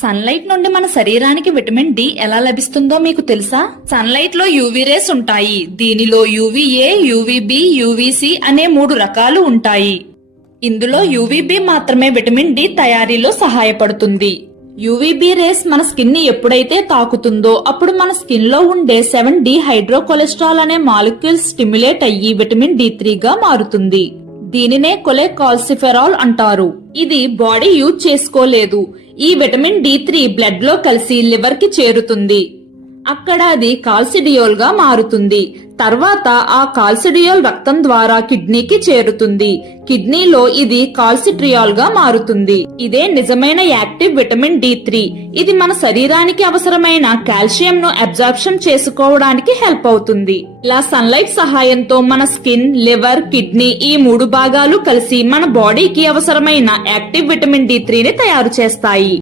Sunlight నుండి మన శరీరానికి విటమిన్ డి ఎలా లభిస్తుందో మీకు తెలుసా? సన్లైట్ లో యూవీ రేస్ ఉంటాయి. దీనిలో యూవీఏ, యూవీబీ, యూవీసీ అనే 3 రకాలు ఉంటాయి. ఇందులో యూవీబీ మాత్రమే విటమిన్ డి తయారీలో సహాయపడుతుంది. యూవీబీ రేస్ మన స్కిన్ ని ఎప్పుడైతే తాకుతుందో అప్పుడు మన స్కిన్ లో ఉండే 7 డీహైడ్రోకొలెస్ట్రాల్ అనే మాలిక్యూల్స్ స్టిమ్యులేట్ అయ్యి విటమిన్ డి3 గా మారుతుంది. దీనినే కొలెకాల్సిఫెరాల్ అంటారు. ఇది బాడీ యూజ్ చేసుకోలేదు. ఈ విటమిన్ డి3 బ్లడ్ లో కలిసి లివర్ కి చేరుతుంది. అక్కడ అది కాల్సిడియోల్ గా మారుతుంది. తర్వాత ఆ కాల్సిడియోల్ రక్తం ద్వారా కిడ్నీకి చేరుతుంది. కిడ్నీలో ఇది కాల్సిట్రియాల్ గా మారుతుంది. ఇదే నిజమైన యాక్టివ్ విటమిన్ డి3. ఇది మన శరీరానికి అవసరమైన కాల్షియం ను అబ్జార్ప్షన్ చేసుకోవడానికి హెల్ప్ అవుతుంది. ఇలా సన్లైట్ సహాయంతో మన స్కిన్, లివర్, కిడ్నీ ఈ 3 భాగాలు కలిసి మన బాడీకి అవసరమైన యాక్టివ్ విటమిన్ డి3 ని తయారు చేస్తాయి.